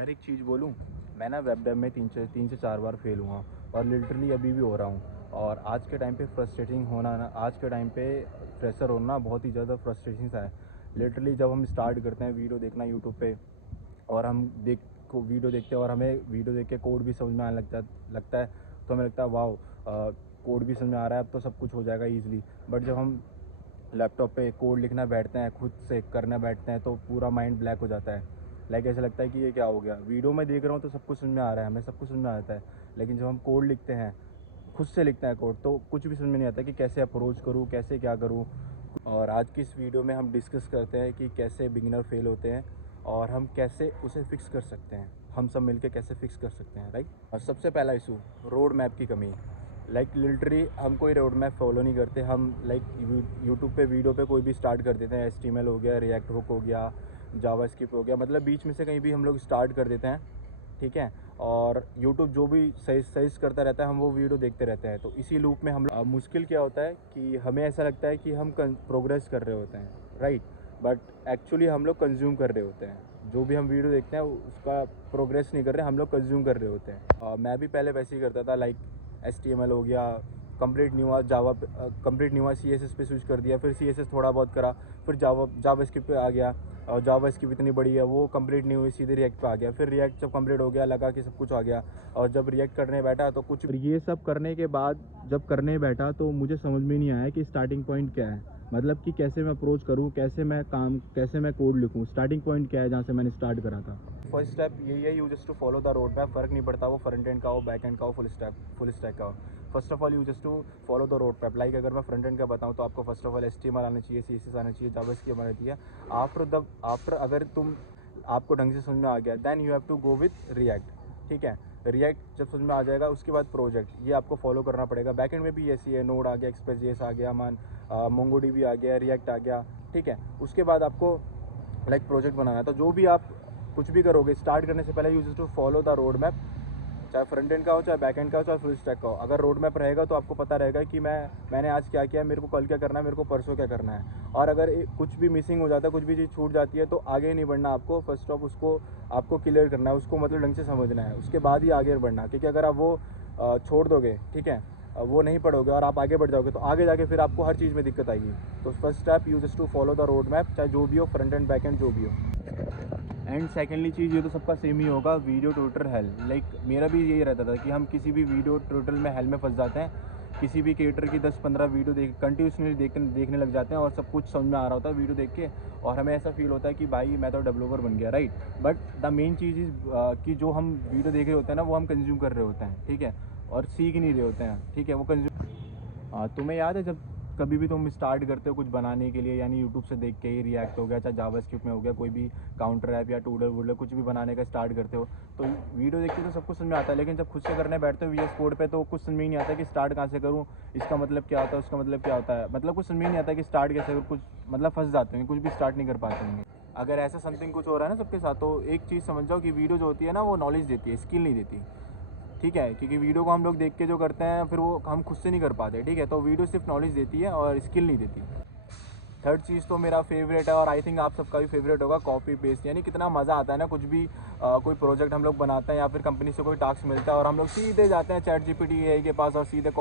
यार एक चीज़ बोलूँ, मैं ना वेब डेव में 3 से 4 बार फेल हुआ और लिटरली अभी भी हो रहा हूँ। और आज के टाइम पे फ्रस्ट्रेटिंग होना ना, आज के टाइम पे फ्रेशर होना बहुत ही ज़्यादा फ्रस्ट्रेटिंग सा है। लिटरली जब हम स्टार्ट करते हैं वीडियो देखना यूट्यूब पे और हम वीडियो देखते हैं और हमें वीडियो देख के कोड भी समझ में आने लगता है, तो हमें लगता है वाओ, कोड भी समझ में आ रहा है, अब तो सब कुछ हो जाएगा ईजिली। बट जब हम लैपटॉप पे कोड लिखना बैठते हैं, खुद से करना बैठते हैं, तो पूरा माइंड ब्लैक हो जाता है। लाइक ऐसा लगता है कि ये क्या हो गया। वीडियो में देख रहा हूँ तो सब कुछ समझ में आ रहा है, हमें सब कुछ समझ में आता है, लेकिन जब हम कोड लिखते हैं, खुद से लिखते हैं कोड, तो कुछ भी समझ में नहीं आता कि कैसे अप्रोच करूँ, कैसे क्या करूँ। और आज की इस वीडियो में हम डिस्कस करते हैं कि कैसे बिगिनर फेल होते हैं और हम कैसे उसे फिक्स कर सकते हैं, हम सब मिलके कैसे फिक्स कर सकते हैं, राइट। और सबसे पहला इशू रोड मैप की कमी। लाइक लिटरली हम कोई रोड मैप फॉलो नहीं करते। हम लाइक यूट्यूब पे वीडियो पे कोई भी स्टार्ट कर देते हैं, HTML हो गया, रिएक्ट हुक हो गया, जावास्क्रिप्ट हो गया, मतलब बीच में से कहीं भी हम लोग स्टार्ट कर देते हैं, ठीक है। और यूट्यूब जो भी सजेस्ट करता रहता है, हम वो वीडियो देखते रहते हैं। तो इसी लूप में हम लोग मुश्किल क्या होता है कि हमें ऐसा लगता है कि हम प्रोग्रेस कर रहे होते हैं, राइट, बट एक्चुअली हम लोग कंज्यूम कर रहे होते हैं। जो भी हम वीडियो देखते हैं उसका प्रोग्रेस नहीं कर रहे, हम लोग कंज्यूम कर रहे होते हैं। मैं भी पहले वैसे ही करता था। लाइक HTML हो गया, कंप्लीट नहीं हुआ कंप्लीट नहीं हुआ, CSS पे स्विच कर दिया, फिर CSS थोड़ा बहुत करा, फिर जावास्क्रिप्ट पे आ गया, और जावास्क्रिप्ट इतनी बड़ी है, वो कंप्लीट नहीं हुई, सीधे रिएक्ट पे आ गया। फिर रिएक्ट जब कंप्लीट हो गया, लगा कि सब कुछ आ गया, और जब रिएक्ट करने बैठा तो कुछ, ये सब करने के बाद जब करने बैठा तो मुझे समझ में नहीं आया कि स्टार्टिंग पॉइंट क्या है, मतलब कि कैसे मैं अप्रोच करूँ, कैसे मैं कोड लिखूँ, स्टार्टिंग पॉइंट क्या है जहाँ से मैंने स्टार्ट करा था। फर्स्ट स्टेप यही है, you just to follow the road map. फ़र्क नहीं पड़ता वो फ्रंट एंड का हो, बैक एंड का हो, फुल स्टैक का हो। First of all you just to follow the road map. Like अगर मैं फ्रंट एंड का बताऊँ तो आपको फर्स्ट ऑफ ऑल HTML आना चाहिए, CSS आना चाहिए, जावास्क्रिप्ट आना चाहिए। आफ्टर अगर आपको ढंग से समझ में आ गया, then you have to go with React, ठीक है। रिएक्ट जब समझ में आ जाएगा, उसके बाद प्रोजेक्ट, ये आपको फॉलो करना पड़ेगा। बैकएंड में भी ऐसी है, नोड आ गया, एक्सप्रेस.js आ गया, MongoDB आ गया, रिएक्ट आ गया, ठीक है। उसके बाद आपको लाइक प्रोजेक्ट बनाना है। तो जो भी आप कुछ भी करोगे, स्टार्ट करने से पहले you just to follow the road map, चाहे फ्रंट एंड का हो, चाहे बैक एंड का हो, चाहे फुल स्टैक का हो। अगर रोड मैप रहेगा तो आपको पता रहेगा कि मैंने आज क्या किया, मेरे को कल क्या करना है, मेरे को परसों क्या करना है। और अगर कुछ भी मिसिंग हो जाता है, कुछ भी चीज़ छूट जाती है, तो आगे नहीं बढ़ना आपको। फर्स्ट ऑफ उसको आपको क्लियर करना है, उसको मतलब ढंग से समझना है, उसके बाद ही आगे बढ़ना। क्योंकि अगर आप वो छोड़ दोगे, ठीक है, वो नहीं पढ़ोगे और आप आगे बढ़ जाओगे, तो आगे जाके फिर आपको हर चीज़ में दिक्कत आएगी। तो first step you just to follow the road map, चाहे जो भी हो, फ्रंट एंड बैक एंड जो भी हो। एंड सेकेंडली चीज़, ये तो सबका सेम ही होगा, वीडियो ट्यूटर हेल। लाइक मेरा भी यही रहता था कि हम किसी भी वीडियो ट्यूटोरियल में हेल में फंस जाते हैं। किसी भी क्रिएटर की 10-15 वीडियो कंटिन्यूसली देखने लग जाते हैं और सब कुछ समझ में आ रहा होता है वीडियो देख के, और हमें ऐसा फील होता है कि भाई मैं तो डेवलपर बन गया, right. But the main cheese is कि जो हम वीडियो देख रहे होते हैं ना, वो हम कंज्यूम कर रहे होते हैं, ठीक है, और सीख नहीं रहे होते हैं, ठीक है। वो कंज्यूम, तुम्हें याद है जब कभी भी तुम स्टार्ट करते हो कुछ बनाने के लिए, यानी यूट्यूब से देख के ही, रिएक्ट हो गया, चाहे जावास्क्रिप्ट में हो गया, कोई भी काउंटर ऐप या टूडल वूडल कुछ भी बनाने का स्टार्ट करते हो, तो वीडियो देख के तो सब कुछ समझ में आता है, लेकिन जब खुद से करने बैठते हो VS कोड पे, तो कुछ समझ में ही नहीं आता कि स्टार्ट कहाँ से करूँ, इसका मतलब क्या होता है, उसका मतलब क्या होता है, मतलब कुछ समझ में नहीं आता कि स्टार्ट कैसे करूँ। कुछ मतलब फंस जाते हैं, कुछ भी स्टार्ट नहीं कर पाते होंगे। अगर ऐसा समथिंग कुछ हो रहा है ना सबके साथ, तो एक चीज़ समझ जाओ कि वीडियो जो होती है ना, वो नॉलेज देती है, स्किल नहीं देती, ठीक है। क्योंकि वीडियो को हम लोग देख के जो करते हैं, फिर वो हम खुद से नहीं कर पाते, ठीक है। तो वीडियो सिर्फ नॉलेज देती है और स्किल नहीं देती। थर्ड चीज़ तो मेरा फेवरेट है, और आई थिंक आप सबका भी फेवरेट होगा, कॉपी पेस्ट। यानी कितना मज़ा आता है ना, कुछ भी कोई प्रोजेक्ट हम लोग बनाते हैं या फिर कंपनी से कोई टास्क मिलता है, और हम लोग सीधे जाते हैं ChatGPT AI के पास और सीधे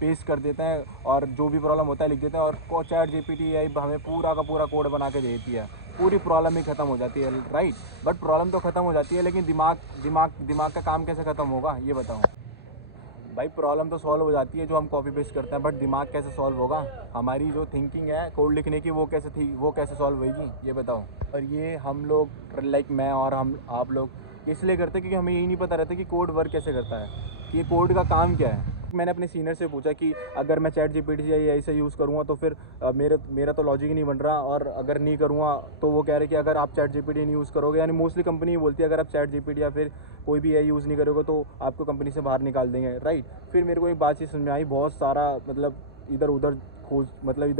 पेस्ट कर देते हैं, और जो भी प्रॉब्लम होता है लिख देते हैं, और ChatGPT AI हमें पूरा का पूरा कोड बना के देती है, पूरी प्रॉब्लम ही ख़त्म हो जाती है, राइट। बट प्रॉब्लम तो ख़त्म हो जाती है, लेकिन दिमाग का काम कैसे ख़त्म होगा, ये बताओ भाई। प्रॉब्लम तो सॉल्व हो जाती है जो हम कॉपी पेस्ट करते हैं, बट दिमाग कैसे सॉल्व होगा, हमारी जो थिंकिंग है कोड लिखने की, वो कैसे सॉल्व होगी, ये बताओ। और ये हम लोग, लाइक मैं और आप लोग इसलिए करते हैं क्योंकि हमें यही नहीं पता रहता कि कोड वर्क कैसे करता है, कि कोड का काम क्या है। मैंने अपने सीनियर से पूछा कि अगर मैं ChatGPT या AI से यूज़ करूँगा तो फिर मेरा तो लॉजिक ही नहीं बन रहा, और अगर नहीं करूँगा तो वो कह रहे कि अगर आप ChatGPT नहीं यूज़ करोगे, यानी मोस्टली कंपनी ये बोलती है अगर आप ChatGPT या फिर कोई भी AI यूज़ नहीं करोगे तो आपको कंपनी से बाहर निकाल देंगे, राइट। फिर मेरे को एक बात चीज़ समझ में आई, बहुत सारा मतलब इधर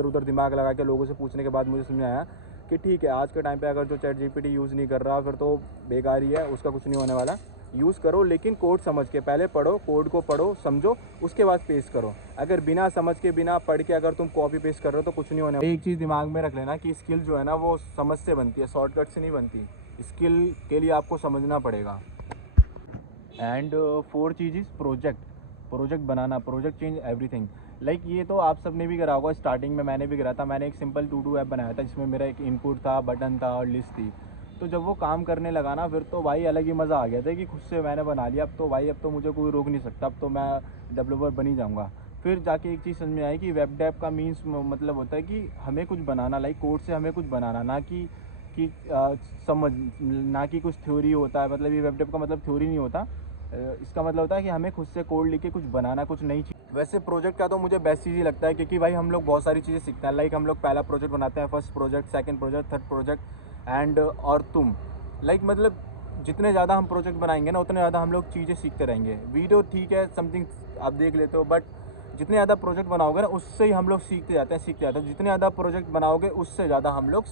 उधर दिमाग लगा के लोगों से पूछने के बाद मुझे समझ में आया कि ठीक है, आज के टाइम पे अगर जो ChatGPT यूज़ नहीं कर रहा, फिर तो बेकार ही है, उसका कुछ नहीं होने वाला। यूज़ करो, लेकिन कोड समझ के, पहले पढ़ो, कोड को पढ़ो, समझो, उसके बाद पेस्ट करो। अगर बिना समझ के, बिना पढ़ के अगर तुम कॉपी पेस्ट कर रहे हो तो कुछ नहीं होने वाला। एक चीज़ दिमाग में रख लेना कि स्किल जो है ना, वो समझ से बनती है, शॉर्टकट से नहीं बनती। स्किल के लिए आपको समझना पड़ेगा। And fourth cheese is project banana, project change everything. Like ये तो आप सब ने भी करा होगा, स्टार्टिंग में मैंने भी करा था। मैंने एक सिंपल टू डू ऐप बनाया था जिसमें मेरा एक इनपुट था, बटन था और लिस्ट थी। तो जब वो काम करने लगा ना, फिर तो भाई अलग ही मज़ा आ गया था कि खुद से मैंने बना लिया। अब तो भाई अब तो मुझे कोई रोक नहीं सकता, अब तो मैं डेवलपर बन ही जाऊँगा। फिर जाके एक चीज़ समझ में आई कि वेब डेव का मीन्स मतलब होता है कि हमें कुछ बनाना, लाइक कोड से हमें कुछ बनाना, ना कि समझ, ना कि कुछ थ्योरी होता है। मतलब ये वेब डेव का मतलब थ्योरी नहीं होता, इसका मतलब होता है कि हमें खुद से कोड लिख के कुछ बनाना, कुछ नई चीज़। वैसे प्रोजेक्ट का तो मुझे बेस्ट चीज़ ही लगता है, क्योंकि भाई हम लोग बहुत सारी चीज़ें सीखते हैं। लाइक हम लोग पहला प्रोजेक्ट बनाते हैं, first project, second project, third project and और तुम लाइक मतलब जितने ज़्यादा हम प्रोजेक्ट बनाएंगे ना, उतने ज़्यादा हम लोग चीज़ें सीखते रहेंगे। वीडियो ठीक है, समथिंग आप देख लेते हो, बट जितने ज़्यादा प्रोजेक्ट बनाओगे ना, उससे ही हम लोग सीखते जाते हैं। जितने ज़्यादा प्रोजेक्ट बनाओगे उससे ज़्यादा हम लोग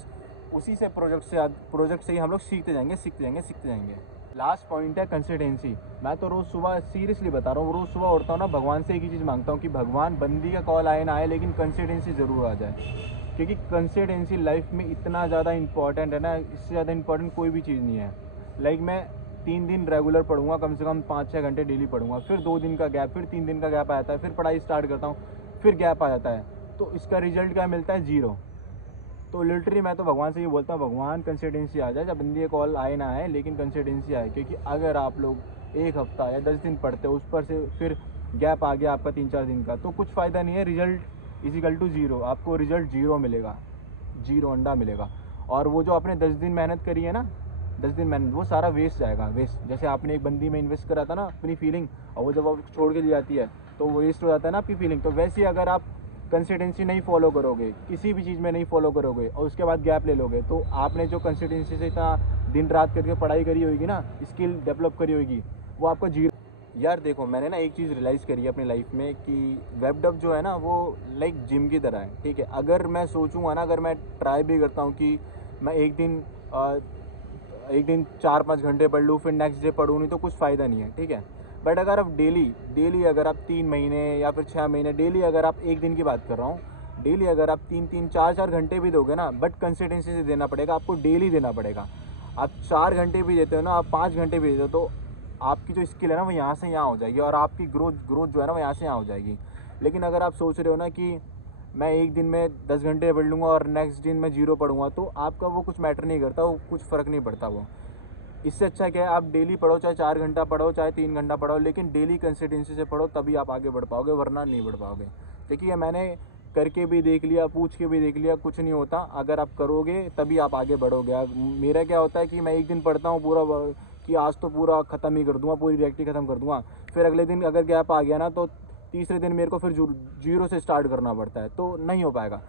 उसी से प्रोजेक्ट से ही हम लोग सीखते जाएंगे। लास्ट पॉइंट है कंसिस्टेंसी। मैं तो रोज़ सुबह, सीरियसली बता रहा हूँ, रोज़ सुबह उठता हूँ ना, भगवान से एक ही चीज़ मांगता हूँ कि भगवान बंदी का कॉल आए ना आए, लेकिन कंसिस्टेंसी ज़रूर आ जाए। क्योंकि कंसिस्टेंसी लाइफ में इतना ज़्यादा इंपॉर्टेंट है ना, इससे ज़्यादा इंपॉर्टेंट कोई भी चीज़ नहीं है। लाइक मैं 3 दिन रेगुलर पढ़ूंगा, कम से कम 5-6 घंटे डेली पढ़ूंगा, फिर 2 दिन का गैप, फिर 3 दिन का गैप आ जाता है, फिर पढ़ाई स्टार्ट करता हूँ, फिर गैप आ जाता है, तो इसका रिजल्ट क्या मिलता है? 0। तो लिटरली मैं तो भगवान से ये बोलता हूँ, भगवान कंसिस्टेंसी आ जाए, जब बंदी कॉल आए ना आए, लेकिन कंसिस्टेंसी आए। क्योंकि अगर आप लोग 1 हफ्ता या 10 दिन पढ़ते हो, उस पर से फिर गैप आ गया आपका 3-4 दिन का, तो कुछ फ़ायदा नहीं है। रिजल्ट इजिकल टू 0, आपको रिजल्ट 0 मिलेगा, 0 अंडा मिलेगा। और वो जो आपने 10 दिन मेहनत करी है ना, 10 दिन मेहनत, वो सारा वेस्ट जाएगा, वेस्ट। जैसे आपने एक बंदी में इन्वेस्ट करा था ना अपनी फीलिंग, और वो जब आप छोड़ के ली जाती है तो वो वेस्ट हो जाता है ना आपकी फीलिंग। तो वैसे ही अगर आप कंसिस्टेंसी नहीं फॉलो करोगे, किसी भी चीज़ में नहीं फॉलो करोगे, और उसके बाद गैप ले लोगे, तो आपने जो कंसिस्टेंसी से इतना दिन रात करके पढ़ाई करी होगी ना, स्किल डेवलप करी होगी, वो आपका 0। यार देखो, मैंने ना एक चीज़ रियलाइज़ करी है अपनी लाइफ में कि वेब डेव जो है ना, वो लाइक जिम की तरह है, ठीक है। अगर मैं सोचूंगा ना, अगर मैं ट्राई भी करता हूँ कि मैं एक दिन 4-5 घंटे पढ़ लूँ, फिर नेक्स्ट डे पढ़ूँ नहीं, तो कुछ फ़ायदा नहीं है, ठीक है। बट अगर आप डेली अगर आप 3 महीने या फिर 6 महीने डेली, अगर आप एक दिन की बात कर रहा हूँ, डेली अगर आप 3-3 4-4 घंटे भी दोगे ना, बट कंसिस्टेंसी से देना पड़ेगा आपको, डेली देना पड़ेगा। आप 4 घंटे भी देते हो ना, आप 5 घंटे भी देते हो, तो आपकी जो स्किल है ना, वो यहाँ से यहाँ हो जाएगी, और आपकी ग्रोथ जो है ना, वो यहाँ से यहाँ हो जाएगी। लेकिन अगर आप सोच रहे हो ना कि मैं एक दिन में 10 घंटे पढ़ लूँगा और नेक्स्ट दिन मैं 0 पढ़ूंगा, तो आपका वो कुछ मैटर नहीं करता, वो कुछ फ़र्क नहीं पड़ता वो। इससे अच्छा क्या है, आप डेली पढ़ो, चाहे 4 घंटा पढ़ो, चाहे 3 घंटा पढ़ो, लेकिन डेली कंसिस्टेंसी से पढ़ो, तभी आप आगे बढ़ पाओगे, वरना नहीं बढ़ पाओगे। देखिए, मैंने करके भी देख लिया, पूछ के भी देख लिया, कुछ नहीं होता। अगर आप करोगे तभी आप आगे बढ़ोगे। मेरा क्या होता है कि मैं एक दिन पढ़ता हूँ पूरा, कि आज तो पूरा ख़त्म ही कर दूँगा, पूरी रिएक्टिव ख़त्म कर दूँगा, फिर अगले दिन अगर गैप आ गया ना, तो तीसरे दिन मेरे को फिर 0 से स्टार्ट करना पड़ता है, तो नहीं हो पाएगा।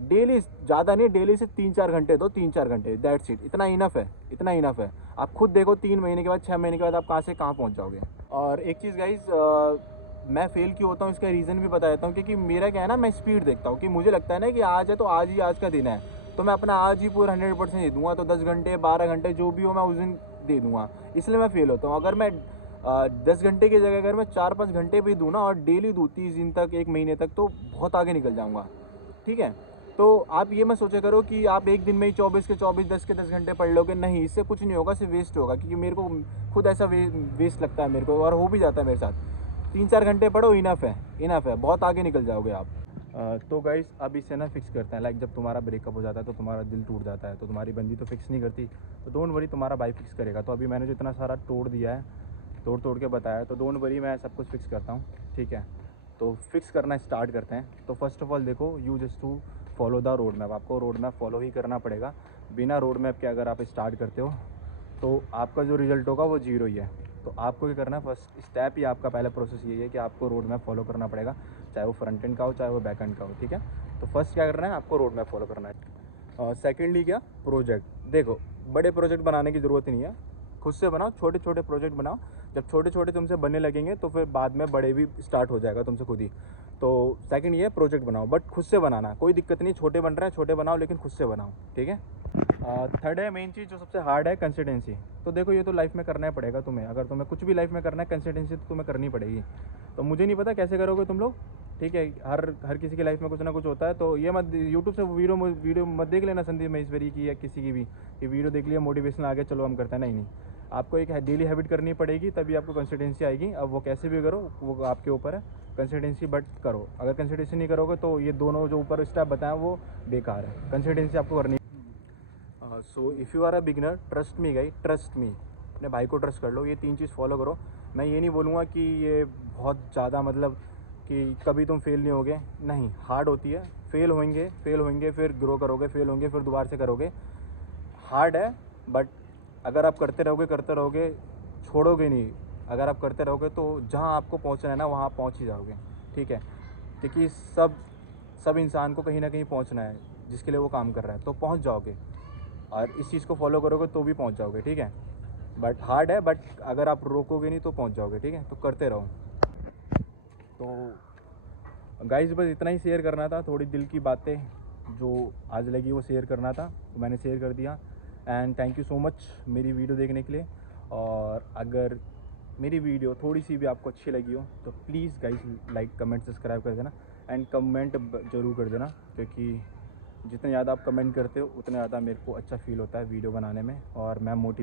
डेली ज़्यादा नहीं, डेली से 3-4 घंटे दो, 3-4 घंटे, दैट्स इट। इतना इनफ है, इतना इनफ है। आप खुद देखो 3 महीने के बाद, 6 महीने के बाद आप कहाँ से कहाँ पहुँच जाओगे। और एक चीज़ गाइज़, मैं फेल क्यों होता हूँ इसका रीज़न भी बता देता हूँ। क्योंकि मेरा क्या है ना, मैं स्पीड देखता हूँ, कि मुझे लगता है ना कि आज है तो आज ही, आज का दिन है, तो मैं अपना आज ही पूरा 100% दे दूँगा। तो 10 घंटे 12 घंटे जो भी हो, मैं उस दिन दे दूँगा, इसलिए मैं फेल होता हूँ। अगर मैं 10 घंटे की जगह अगर मैं 4-5 घंटे भी दूँ ना, और डेली दूँ 30 दिन तक, 1 महीने तक, तो बहुत आगे निकल जाऊँगा, ठीक है। तो आप ये मत सोचा करो कि आप एक दिन में ही 24 के 24, 10 के 10 घंटे पढ़ लोगे, नहीं, इससे कुछ नहीं होगा, सिर्फ वेस्ट होगा। क्योंकि मेरे को खुद ऐसा वेस्ट लगता है मेरे को, और हो भी जाता है मेरे साथ। 3-4 घंटे पढ़ो, इनफ है, इनफ है, बहुत आगे निकल जाओगे आप। तो गाइस, अब इसे ना फिक्स करते हैं। लाइक जब तुम्हारा ब्रेकअप हो जाता है तो तुम्हारा दिल टूट जाता है, तो तुम्हारी बंदी तो फिक्स नहीं करती, तो डोंट वरी, तुम्हारा भाई फिक्स करेगा। तो अभी मैंने जो इतना सारा तोड़ दिया है, तोड़ के बताया, तो डोंट वरी, मैं सब कुछ फिक्स करता हूँ, ठीक है। तो फिक्स करना स्टार्ट करते हैं। तो फर्स्ट ऑफ ऑल देखो, you just to follow the road map. आपको रोड मैप फॉलो ही करना पड़ेगा। बिना रोड मैप के अगर आप स्टार्ट करते हो, तो आपका जो रिजल्ट होगा वो 0 ही है। तो आपको क्या करना है, फर्स्ट स्टेप ही आपका पहला प्रोसेस यही है कि आपको रोड मैप फॉलो करना पड़ेगा, चाहे वो फ्रंट एंड का हो, चाहे वो बैक एंड का हो, ठीक है। तो फर्स्ट क्या करना है, आपको रोड मैप फॉलो करना है। सेकेंडली क्या, प्रोजेक्ट। देखो, बड़े प्रोजेक्ट बनाने की ज़रूरत नहीं है, खुद से बनाओ, छोटे छोटे प्रोजेक्ट बनाओ, जब छोटे छोटे तुमसे बनने लगेंगे तो फिर बाद में बड़े भी स्टार्ट हो जाएगा तुमसे खुद ही। तो सेकंड ये प्रोजेक्ट बनाओ, बट खुद से बनाना, कोई दिक्कत नहीं, छोटे बन रहे हैं छोटे बनाओ लेकिन खुद से बनाओ, ठीक है। थर्ड है मेन चीज़ जो सबसे हार्ड है, कंसिस्टेंसी। तो देखो ये तो लाइफ में करना ही पड़ेगा तुम्हें, अगर तुम्हें कुछ भी लाइफ में करना है कंसिस्टेंसी तो तुम्हें करनी पड़ेगी। तो मुझे नहीं पता कैसे करोगे तुम लोग, ठीक है, हर किसी की लाइफ में कुछ ना कुछ होता है। तो ये मत यूट्यूब से वीडियो मत देख लेना संदीप महेश्वरी की या किसी की भी, ये वीडियो देख लिया मोटिवेशन आ गया चलो हम करते हैं, नहीं नहीं, आपको एक डेली हैबिट करनी पड़ेगी तभी आपको कंसिस्टेंसी आएगी। अब वो कैसे भी करो वो आपके ऊपर है, कंसिस्टेंसी बट करो। अगर कंसिस्टेंसी नहीं करोगे तो ये दोनों जो ऊपर स्टेप बताएं वो बेकार है, कंसिस्टेंसी आपको करनी। So if you are a beginner, trust me guys, trust me, अपने भाई को ट्रस्ट कर लो, ये 3 चीज़ फॉलो करो। मैं ये नहीं बोलूँगा कि ये बहुत ज़्यादा मतलब कि कभी तुम फेल नहीं होगे, नहीं, हार्ड होती है, फेल होंगे फिर ग्रो करोगे, फेल होंगे फिर दोबारा से करोगे, हार्ड है। बट अगर आप करते रहोगे छोड़ोगे नहीं, अगर आप करते रहोगे तो जहाँ आपको पहुँचना है ना वहाँ आप पहुँच ही जाओगे, ठीक है। क्योंकि सब इंसान को कहीं ना कहीं पहुँचना है, जिसके लिए वो काम कर रहा है, तो पहुँच जाओगे, और इस चीज़ को फॉलो करोगे तो भी पहुँच जाओगे, ठीक है। बट हार्ड है, बट अगर आप रोकोगे नहीं तो पहुँच जाओगे, ठीक है, तो करते रहो। तो गाइस बस इतना ही शेयर करना था, थोड़ी दिल की बातें जो आज लगी वो शेयर करना था, तो मैंने शेयर कर दिया। And thank you so much मेरी वीडियो देखने के लिए। और अगर मेरी वीडियो थोड़ी सी भी आपको अच्छी लगी हो तो please guys like comment subscribe कर देना, एंड कमेंट ज़रूर कर देना, क्योंकि जितने ज़्यादा आप कमेंट करते हो उतना ज़्यादा मेरे को अच्छा फील होता है वीडियो बनाने में, और मैं मोटिवेट